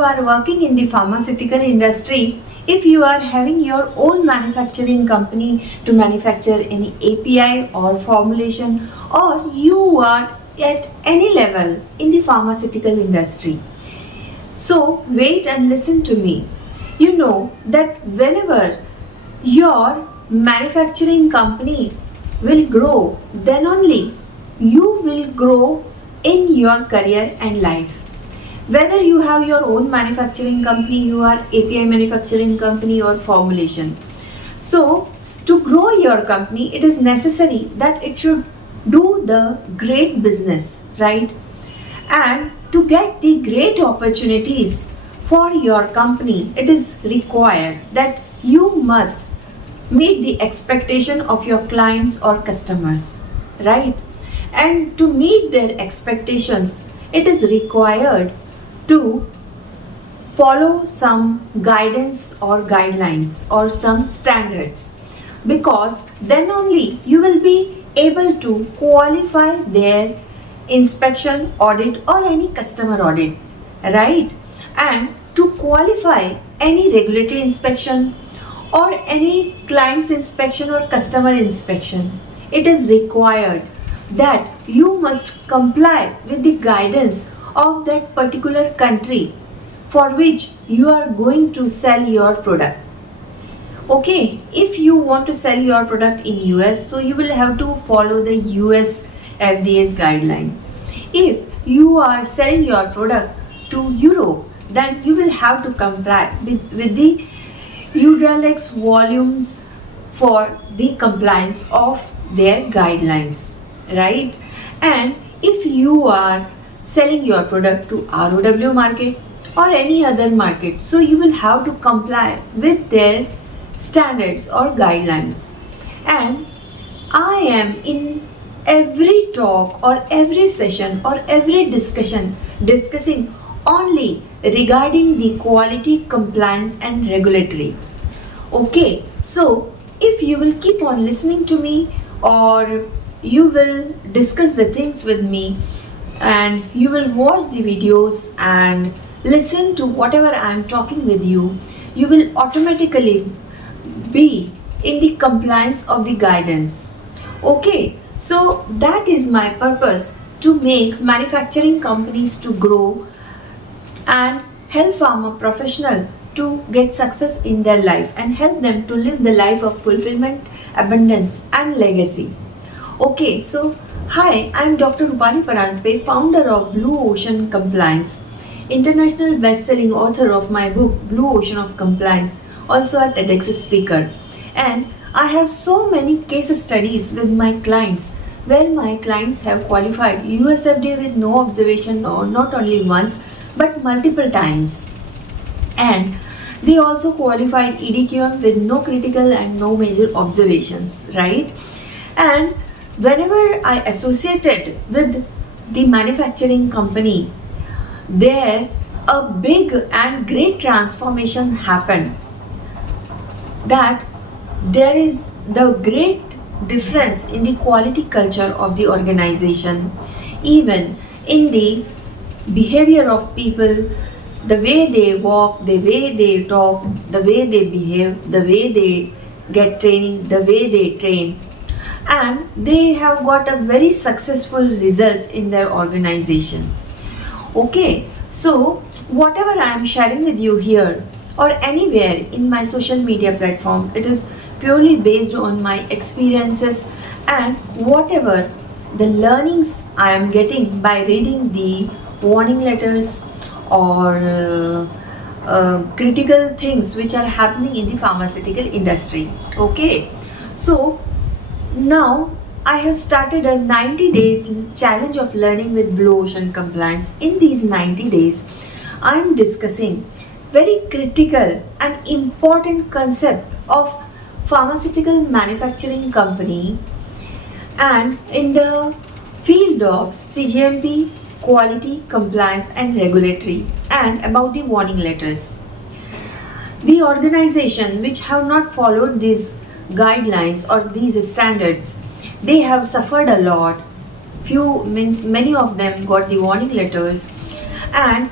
you are working in the pharmaceutical industry, if you are having your own manufacturing company to manufacture any API or formulation, or you are at any level in the pharmaceutical industry, so wait and listen to me. You know that whenever your manufacturing company will grow, then only you will grow in your career and life. Whether you have your own manufacturing company, you are API manufacturing company or formulation. So to grow your company, it is necessary that it should do the great business, right? And to get the great opportunities for your company, it is required that you must meet the expectation of your clients or customers, right? And to meet their expectations, it is required to follow some guidance or guidelines or some standards, because then only you will be able to qualify their inspection, audit, or any customer audit, right? And to qualify any regulatory inspection or any client's inspection or customer inspection, it is required that you must comply with the guidance of that particular country for which you are going to sell your product. Okay, if you want to sell your product in US, so you will have to follow the US FDA's guideline. If you are selling your product to Europe, then you will have to comply with the Uralex volumes for the compliance of their guidelines, right? And if you are selling your product to ROW market or any other market, so you will have to comply with their standards or guidelines. And I am in every talk or every session or every discussion discussing only regarding the quality, compliance and regulatory. Okay, so if you will keep on listening to me, or you will discuss the things with me, and you will watch the videos and listen to whatever I am talking with you, you will automatically be in the compliance of the guidance. Okay, so that is my purpose, to make manufacturing companies to grow and help pharma professional to get success in their life and help them to live the life of fulfillment, abundance and legacy. Okay, so hi, I am Dr. Rupali Paranspe, founder of Blue Ocean Compliance, international best-selling author of my book Blue Ocean of Compliance, also a TEDx speaker. And I have so many case studies with my clients where my clients have qualified US FDA with no observation, or not only once but multiple times. And they also qualified EDQM with no critical and no major observations, right? And whenever I associated with the manufacturing company, there a big and great transformation happened, that there is the great difference in the quality culture of the organization, even in the behavior of people, the way they walk, the way they talk, the way they behave, the way they get training, the way they train, and they have got a very successful results in their organization. Okay, so whatever I am sharing with you here or anywhere in my social media platform, it is purely based on my experiences and whatever the learnings I am getting by reading the warning letters or critical things which are happening in the pharmaceutical industry. Okay, so now I have started a 90 days challenge of learning with Blue Ocean Compliance. In these 90 days, I am discussing very critical and important concept of pharmaceutical manufacturing company and in the field of CGMP, quality, compliance and regulatory, and about the warning letters. The organization which have not followed these guidelines or these standards, they have suffered a lot. Few means many of them got the warning letters, and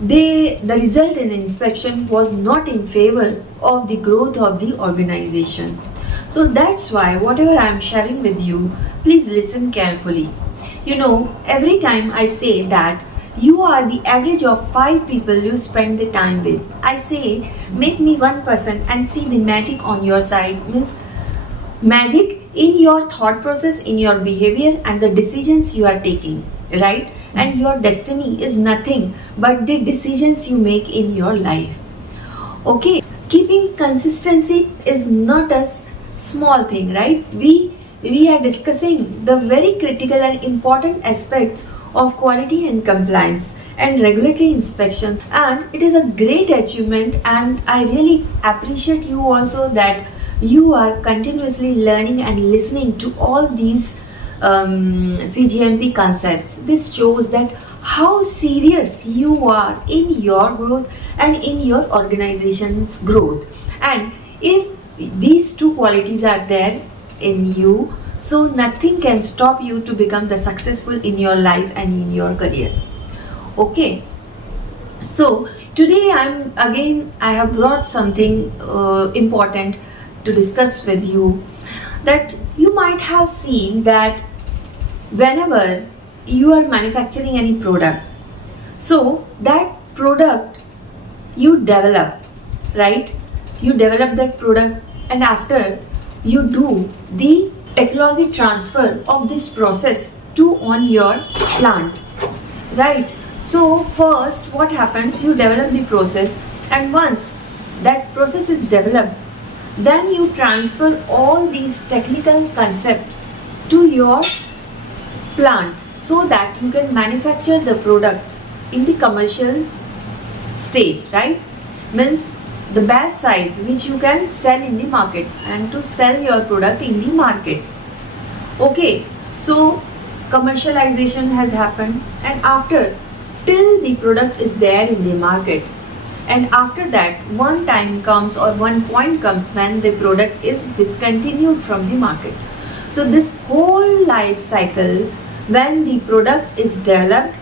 the result in the inspection was not in favor of the growth of the organization. So that's why whatever I am sharing with you, please listen carefully. You know, every time I say that you are the average of 5 people you spend the time with, I say make me one person and see the magic on your side, means magic in your thought process, in your behavior and the decisions you are taking, right? And your destiny is nothing but the decisions you make in your life. Okay, keeping consistency is not a small thing, right? We are discussing the very critical and important aspects of quality and compliance and regulatory inspections, and it is a great achievement, and I really appreciate you also that you are continuously learning and listening to all these CGMP concepts. This shows that how serious you are in your growth and in your organization's growth. And if these two qualities are there in you, so nothing can stop you to become the successful in your life and in your career. Okay, so today I have brought something important to discuss with you, that you might have seen that whenever you are manufacturing any product, so that product you develop, right? You develop that product, and after you do the technology transfer of this process to on your plant, right? So first what happens, you develop the process, and once that process is developed, then you transfer all these technical concepts to your plant so that you can manufacture the product in the commercial stage, right? Means the best size which you can sell in the market and to sell your product in the market. Okay, so commercialization has happened, and after till the product is there in the market, and after that one time comes or one point comes when the product is discontinued from the market. So this whole life cycle, when the product is developed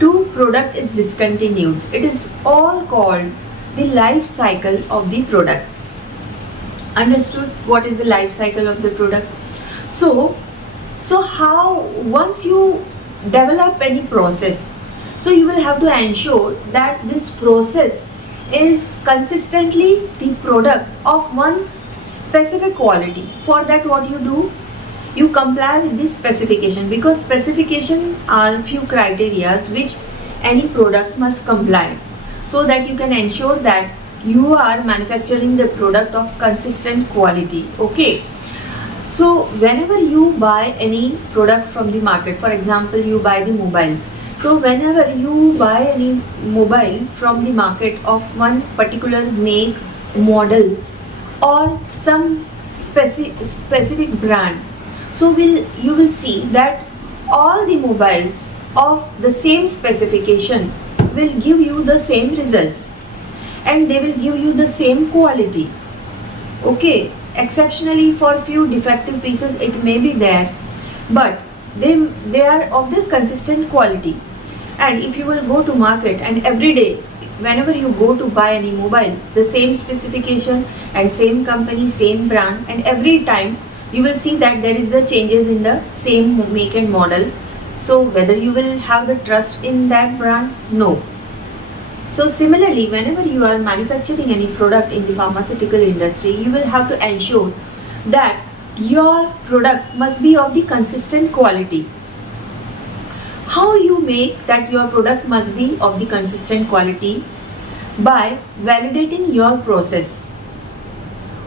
to product is discontinued, it is all called the life cycle of the product. Understood what is the life cycle of the product? So how, once you develop any process, so you will have to ensure that this process is consistently the product of one specific quality. For that what you do, you comply with this specification, because specification are few criteria which any product must comply, so that you can ensure that you are manufacturing the product of consistent quality. Okay, so whenever you buy any product from the market, for example you buy the mobile, so whenever you buy any mobile from the market of one particular make, model or some specific brand, so you will see that all the mobiles of the same specification will give you the same results, and they will give you the same quality. Okay, exceptionally for few defective pieces it may be there, but they are of the consistent quality. And if you will go to market and every day whenever you go to buy any mobile, the same specification and same company, same brand, and every time you will see that there is the changes in the same make and model, so whether you will have the trust in that brand? No. So similarly, whenever you are manufacturing any product in the pharmaceutical industry, you will have to ensure that your product must be of the consistent quality. How you make that your product must be of the consistent quality? By validating your process.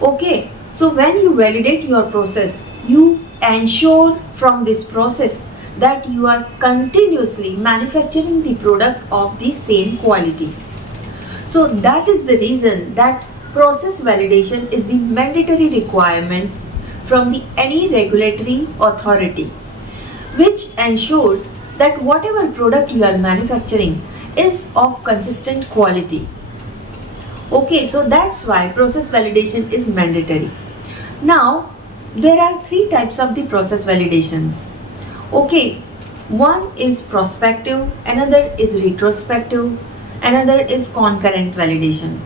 Okay, so when you validate your process, you ensure from this process that you are continuously manufacturing the product of the same quality. So that is the reason that process validation is the mandatory requirement from any regulatory authority, which ensures that whatever product you are manufacturing is of consistent quality. Okay, so that's why process validation is mandatory. Now, there are 3 types of the process validations. Okay, one is prospective, another is retrospective, Another is concurrent validation.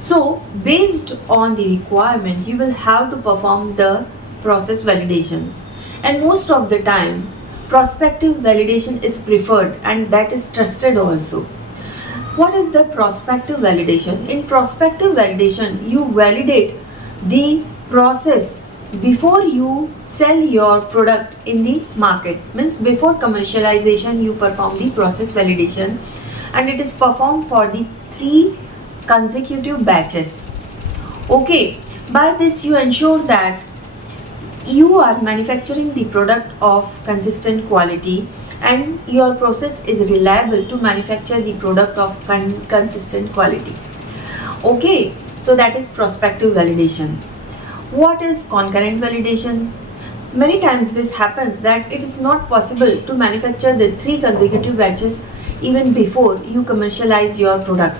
So based on the requirement, you will have to perform the process validations, and most of the time prospective validation is preferred, and that is trusted also. What is the prospective validation? In prospective validation, you validate the process before you sell your product in the market. Means before commercialization, you perform the process validation, and it is performed for the 3 consecutive batches. Okay, by this you ensure that you are manufacturing the product of consistent quality, and your process is reliable to manufacture the product of consistent quality. Okay, so that is prospective validation. What is concurrent validation? Many times this happens that it is not possible to manufacture the 3 consecutive batches even before you commercialize your product.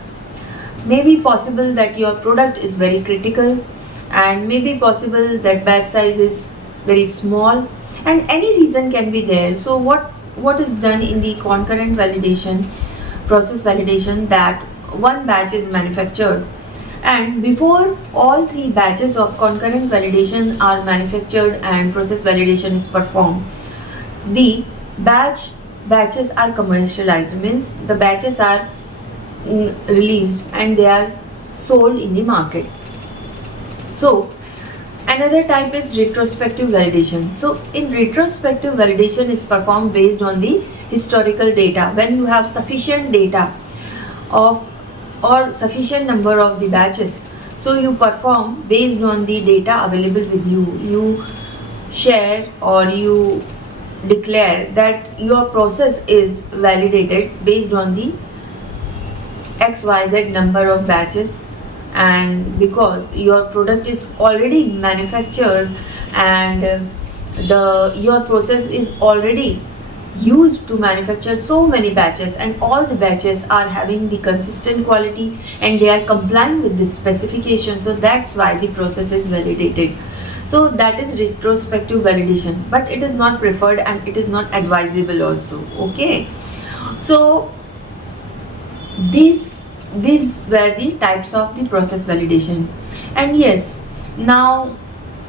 May be possible that your product is very critical, and may be possible that batch size is very small, and any reason can be there. So what is done in the concurrent validation, process validation, that one batch is manufactured, and before all 3 batches of concurrent validation are manufactured and process validation is performed, the batches are commercialized. Means the batches are released and they are sold in the market. So another type is retrospective validation. So in retrospective validation is performed based on the historical data. When you have sufficient data of or sufficient number of the batches, so you perform based on the data available with you. You share or you declare that your process is validated based on the XYZ number of batches, and because your product is already manufactured and your process is already used to manufacture so many batches, and all the batches are having the consistent quality and they are complying with this specification, so that's why the process is validated. So that is retrospective validation, but it is not preferred and it is not advisable also. Okay, so these were the types of the process validation. And yes, now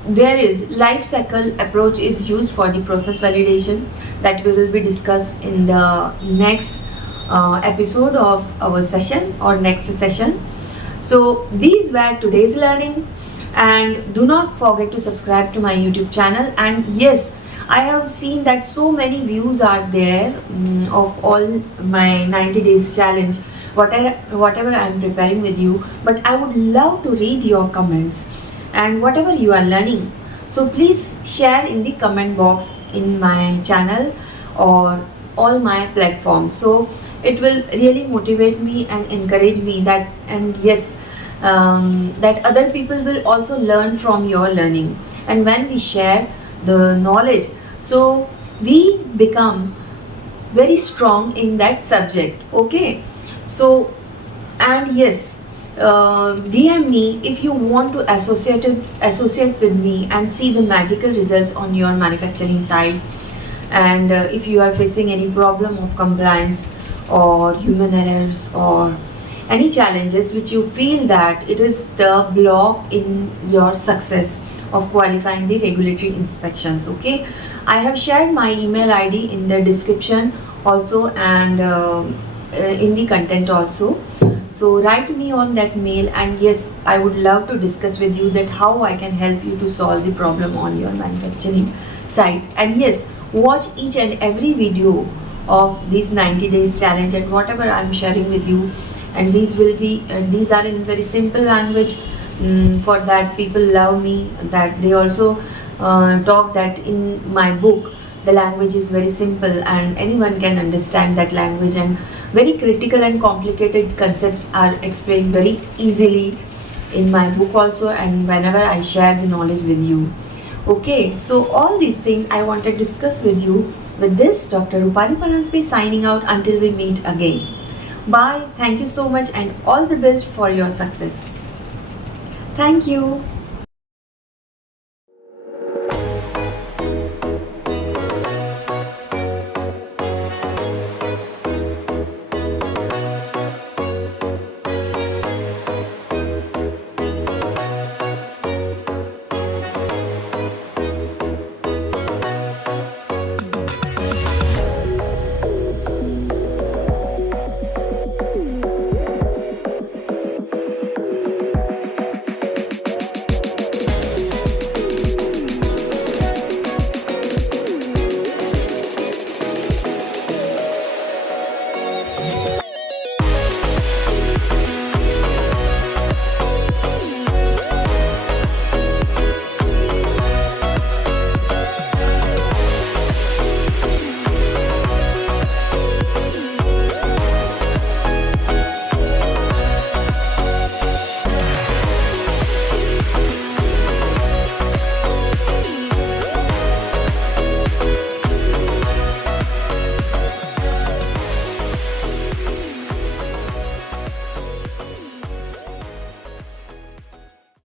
there is life cycle approach is used for the process validation, that we will be discussed in the next episode of our session or next session. So these were today's learning, and do not forget to subscribe to my YouTube channel. And yes, I have seen that so many views are there of all my 90 days challenge, whatever I am preparing with you, but I would love to read your comments and whatever you are learning. So please share in the comment box in my channel or all my platforms. So it will really motivate me and encourage me that, and yes, that other people will also learn from your learning. And when we share the knowledge, so we become very strong in that subject. Okay, so and yes, DM me if you want to associate with me and see the magical results on your manufacturing side. And if you are facing any problem of compliance or human errors or any challenges which you feel that it is the block in your success of qualifying the regulatory inspections. Okay, I have shared my email ID in the description also, and in the content also. So write me on that mail, and yes, I would love to discuss with you that how I can help you to solve the problem on your manufacturing side. And yes, watch each and every video of this 90 days challenge and whatever I am sharing with you. And these are in very simple language. For that people love me, that they also talk that in my book the language is very simple and anyone can understand that language, and very critical and complicated concepts are explained very easily in my book also, and whenever I share the knowledge with you. Okay, so all these things I want to discuss with you. With this, Dr. Rupali Pananspe signing out until we meet again. Bye. Thank you so much and all the best for your success. Thank you.